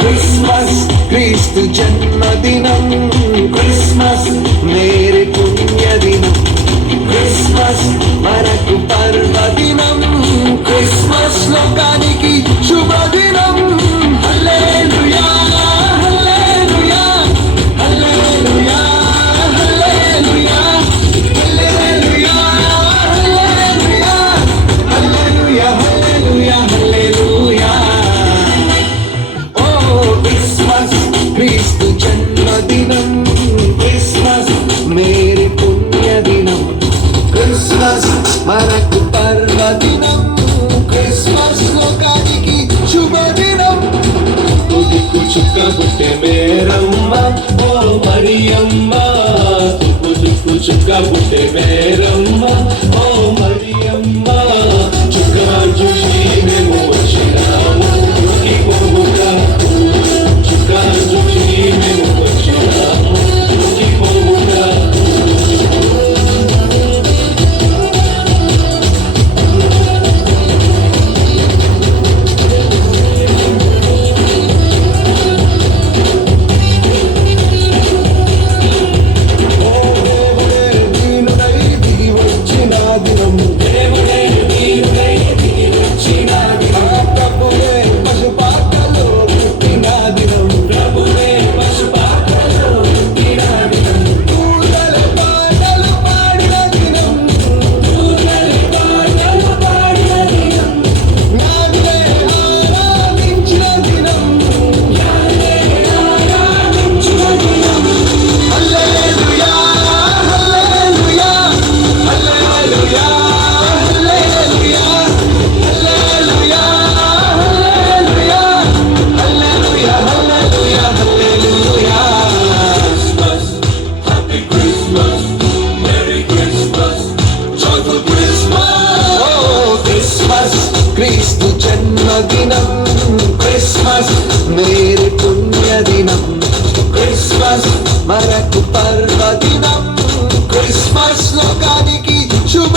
Christmas క్రీస్తు జన్మదినం, Christmas merry పుణ్యదినం, Christmas మనకు పర్వదినం, క్రిస్మస్ లోకానికి శుభదినం. హల్లెలూయా హల్లెలూయా హల్లెలూయా హల్లెలూయా హల్లెలూయా హల్లెలూయా హల్లెలూయా హల్లెలూయా హల్లెలూయా. ఓ క్రిస్మస్ క్రీస్తు జన్మదినం, క్రిస్మస్ మేరీ పుణ్యదినం, క్రిస్మస్ మనకు పర్వదినం, క్రిస్మస్ లోకానికి శుభదినం. తుదికు చుక్క పుట్టే మేరమ్మ ఓ మరియమ్మ, తుదికు చుక్క పుట్టే మేరమ్మ ఓ మరియమ్మ, చుక్క చూసి మేము వచ్చినాము ఈ పోవుగా, చుక్క చూసి మేము వచ్చినాము ఈ పోవుగా. క్రీస్తు జన్మదినం, క్రిస్మస్ మేరీ పుణ్యదినం, క్రిస్మస్ మనకు పర్వదినం, క్రిస్మస్ లోకానికి శుభ